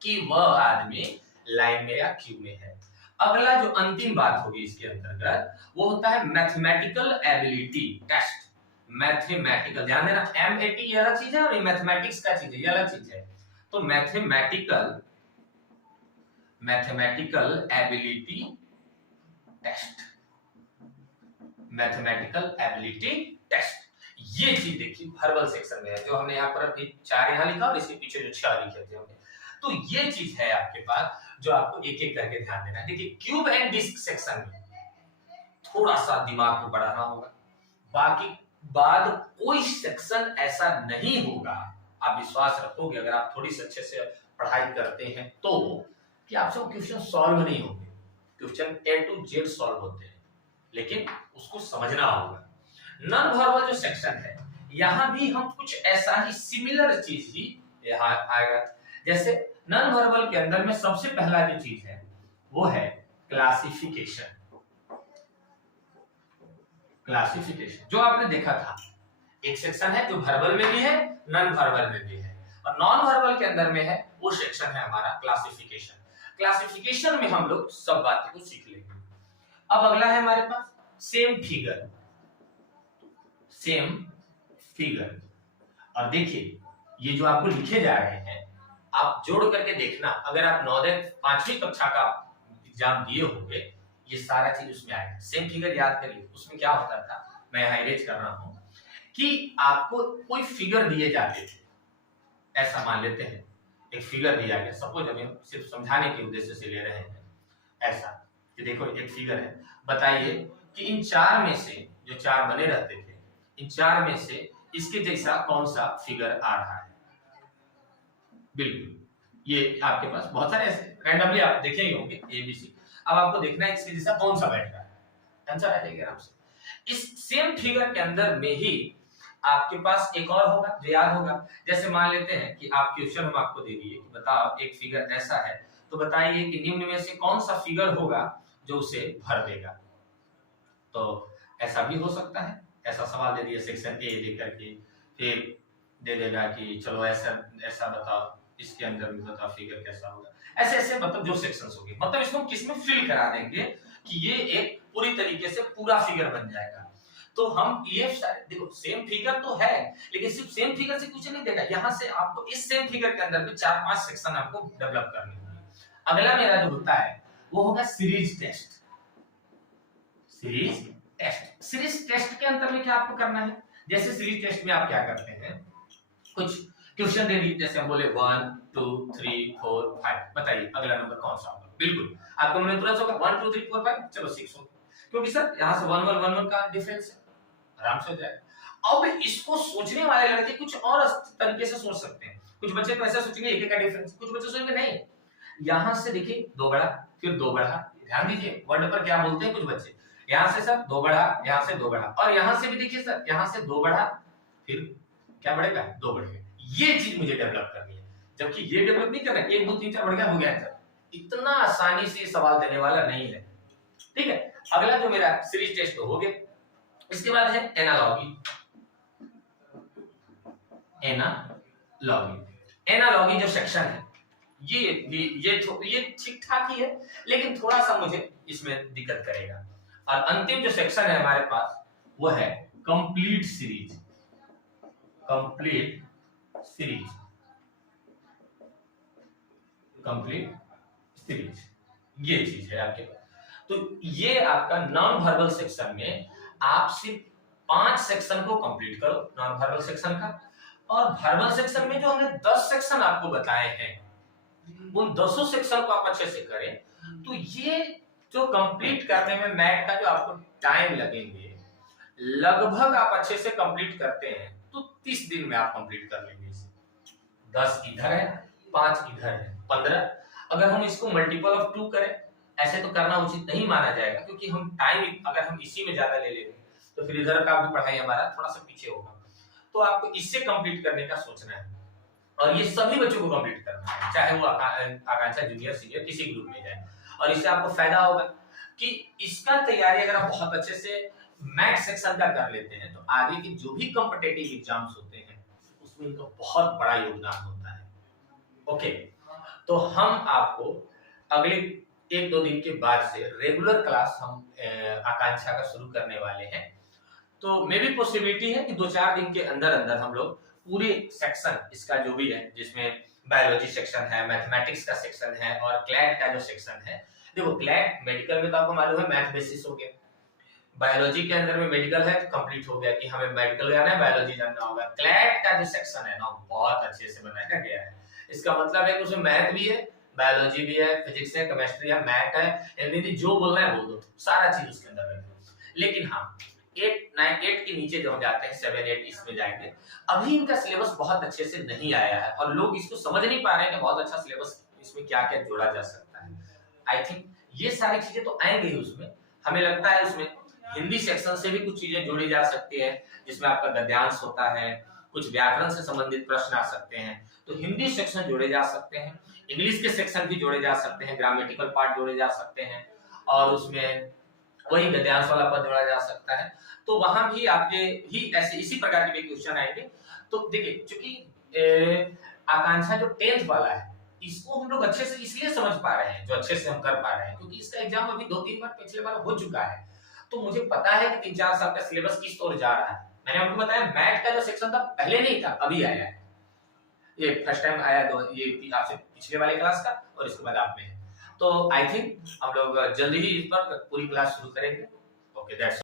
कि वह आदमी लाइन में या क्यू में है। अगला जो अंतिम बात होगी इसके अंतर्गत वो होता है मैथमेटिकल एबिलिटी टेस्ट। मैथमेटिकल, ध्यान देना, MAT ये अलग चीज है और ये मैथमेटिक्स का चीज है, ये अलग चीज है। तो mathematical ability test, mathematical ability test, ये चीज देखिए वर्बल सेक्शन में है, जो हमने यहाँ पर 4 यहाँ लिखा और इसके पीछे जो 6 लिखे थे हमने। तो ये चीज है आपके पास जो आपको एक एक करके ध्यान देना है। देखिए क्यूब एंड डिस्क सेक्शन में थोड़ा सा दिमाग को बढ़ाना होगा, बाकी बाद कोई सेक्शन ऐसा नहीं होगा, आप विश्वास रखोगे अगर आप थोड़ी सी अच्छे से पढ़ाई करते हैं तो, कि आपसे क्वेश्चन सॉल्व नहीं होंगे। Question A to Z solve होते हैं, लेकिन उसको समझना होगा। नॉन वर्बल जो सेक्शन है यहाँ भी हम कुछ ऐसा ही सिमिलर चीज ही यहाँ आएगा। जैसे नॉन वर्बल के अंदर में सबसे पहला जो चीज है वो है क्लासिफिकेशन। क्लासिफिकेशन जो आपने देखा था, एक सेक्शन है जो वर्बल में भी है, नॉन वर्बल में भी है, और नॉन वर्बल के अंदर में है वो सेक्शन है हमारा क्लासिफिकेशन। क्लासिफिकेशन में हम लोग सब बातें को सीख लेंगे। अब अगला है हमारे पास सेम फिगर। सेम फिगर, और देखिए ये जो आपको लिखे जा रहे हैं आप जोड़ करके देखना, अगर आप नवोदय 5वीं कक्षा का एग्जाम दिए होंगे ये सारा चीज उसमें आएगा। सेम फिगर याद करिए, उसमें क्या होता था, मैं यहाँ इरेज कर रहा हूं कि आपको कोई फिगर दिए जाते थे। ऐसा मान लेते हैं एक फिगर दिया गया, सपोज हमें सिर्फ समझाने के उद्देश्य से ले रहे हैं, ऐसा कि देखो एक फिगर है, बताइए कि इन 4 में से, जो 4 बने रहते थे, इन 4 में से इसके जैसा कौन सा फिगर आ रहा है। बिल्कुल, ये आपके पास बहुत सारे ऐसे रैंडमली आप देखे ही होंगे ABC। अब आपको देखना है इसके जैसा कौन सा बैठ रहा है, आंसर आ जाएगा आराम से। इस सेम फिगर के अंदर में ही आपके पास एक और होगा जो याद होगा। जैसे मान लेते हैं कि आप क्वेश्चन हम आपको दे दिए कि बताओ एक फिगर ऐसा है, तो बताइए कि निम्न में से कौन सा फिगर होगा जो उसे भर देगा। तो ऐसा भी हो सकता है, ऐसा सवाल दे दिया सेक्शन A लेकर के, फिर दे देगा कि चलो ऐसा ऐसा बताओ, इसके अंदर भी बता फिगर कैसा होगा, ऐसे ऐसे मतलब जो सेक्शंस होंगे, मतलब इसको हम किस में फिल करा देंगे कि ये एक पूरी तरीके से पूरा फिगर बन जाएगा। तो हम ये देखो सेम फिगर तो है, लेकिन सिर्फ सेम फिगर से कुछ नहीं देगा, यहाँ से आपको इस सेम फिगर के अंदर भी 4-5 सेक्शन आपको डेवलप करने होंगे। अगला मेरा जो होता है वो होगा series test. Series test, series test के अंदर में क्या आपको करना है, जैसे सीरीज टेस्ट में आप क्या करते हैं, कुछ क्वेश्चन दे दी, जैसे हम बोले 1 2 3 4 5, बताइए अगला नंबर कौन सा होगा। बिल्कुल आपको मैंने तुरंत होगा 1 2 3 4 5, चलो 6 हो, क्योंकि सर यहाँ से 1 1 1 1 का डिफरेंस है, आराम से हो जाएगा। अब इसको सोचने वाले लड़के कुछ और तरीके से सोच सकते हैं, कुछ बच्चे तो ऐसा सोचेंगे एक का डिफरेंस, कुछ बच्चे सोचेंगे नहीं, यहाँ से देखिए 2 बढ़ा फिर 2 बढ़ा, ध्यान दीजिए वर्ड पर क्या बोलते हैं कुछ बच्चे, यहाँ से सर 2 बढ़ा, यहाँ से 2 बढ़ा, और यहाँ से भी देखिए सर यहाँ से 2 बढ़ा फिर क्या बढ़ेगा 2 बढ़ेगा। ये चीज मुझे डेवलप करनी है, जबकि ये डेवलप नहीं करना, 1 2 3 4 बढ़ गया हो गया सर, इतना आसानी से सवाल देने वाला नहीं है। ठीक है, अगला जो मेरा सीरीज टेस्ट तो हो गया, इसके बाद है एनालॉगी। एनालॉगी जो सेक्शन है ये ठीक ठाक ही है, लेकिन थोड़ा सा मुझे इसमें दिक्कत करेगा। और अंतिम जो सेक्शन है हमारे पास वो है complete series. Complete series, complete series ये चीज है आपके पास। तो ये आपका नॉन वर्बल सेक्शन में आप सिर्फ 5 सेक्शन को कंप्लीट करो नॉन वर्बल सेक्शन का, और वर्बल सेक्शन में जो हमने 10 सेक्शन आपको बताए हैं उन 10 सेक्शन को आप अच्छे से करें, तो ये जो कंप्लीट करने में मैथ का जो आपको टाइम लगेंगे, लगभग आप अच्छे से कंप्लीट करते हैं तो 30 दिन में आप कंप्लीट कर लेंगे इसे। 10 इधर है 5 इधर है 15, अगर हम इसको मल्टीपल ऑफ 2 करें, ऐसे तो करना उचित नहीं माना जाएगा, क्योंकि हम टाइम अगर हम इसी में ज्यादा ले लेंगे तो फिर इधर का भी पढ़ाई हमारा थोड़ा सा पीछे होगा। तो आपको इससे कंप्लीट करने का सोचना है, और ये सभी बच्चों को कंप्लीट करना है, चाहे वो आकांक्षा जूनियर सीनियर किसी ग्रुप में जाए। और इससे आपको फायदा होगा कि इसका तैयारी अगर आप बहुत अच्छे से मैथ सेक्शन का कर लेते हैं तो आगे की जो भी कॉम्पिटिटिव एग्जाम्स होते हैं उसमें इनका बहुत बड़ा योगदान होता है। ओके, तो हम आपको अगले 1-2 दिन के बाद से रेगुलर क्लास हम आकांक्षा का शुरू करने वाले हैं। तो मे भी पॉसिबिलिटी है कि 2-4 दिन के अंदर अंदर हम लोग पूरे सेक्शन इसका जो भी है, जिसमें बायोलॉजी सेक्शन है, मैथमेटिक्स का सेक्शन है और क्लैट का जो सेक्शन है, देखो क्लैट मेडिकल में तो आपको मालूम है मैथ बेसिस हो गया, बायोलॉजी के अंदर में मेडिकल है कंप्लीट हो गया कि हमें मेडिकल जाना है बायोलॉजी जानना होगा। क्लैट का जो सेक्शन है ना बहुत अच्छे से बनाया गया है, इसका मतलब है कि उसमें मैथ भी है, बायोलॉजी भी है, फिजिक्स है, केमिस्ट्री है, मैथ है, हिंदी जो बोलना है बोल दो, सारा चीज उसके अंदर है। लेकिन हाँ 8 के नीचे जो हम जाते हैं 7-8 इसमें जाएंगे, अभी इनका सिलेबस बहुत अच्छे से नहीं आया है और लोग इसको समझ नहीं पा रहे हैं कि बहुत अच्छा सिलेबस इसमें क्या क्या जोड़ा जा सकता है। आई थिंक ये सारी चीजें तो आएंगी उसमें, हमें लगता है उसमें हिंदी सेक्शन से भी कुछ चीजें जोड़ी जा सकती है, जिसमें आपका गद्यांश होता है, कुछ व्याकरण से संबंधित प्रश्न आ सकते हैं, तो हिंदी सेक्शन जोड़े जा सकते हैं, इंग्लिश के सेक्शन भी जोड़े जा सकते हैं, ग्रामेटिकल पार्ट जोड़े जा सकते हैं, और उसमें वही गद्यांश वाला पद जोड़ा जा सकता है। तो वहां भी आपके ही ऐसे इसी प्रकार के भी क्वेश्चन आएंगे। तो देखिए चूंकि आकांक्षा जो 10th वाला है इसको हम लोग अच्छे से इसलिए समझ पा रहे हैं, जो अच्छे से हम कर पा रहे हैं, क्योंकि इसका एग्जाम अभी 2-3 बार पिछले बार हो चुका है, तो मुझे पता है कि 3-4 साल का सिलेबस किस ओर जा रहा है। मैंने आपको बताया मैथ का जो सेक्शन था पहले नहीं था, अभी आया है, ये फर्स्ट टाइम आया, ये आपसे पिछले वाले क्लास का और इसके बाद आप में है। तो आई थिंक हम लोग जल्दी ही इस पर पूरी क्लास शुरू करेंगे। Okay that's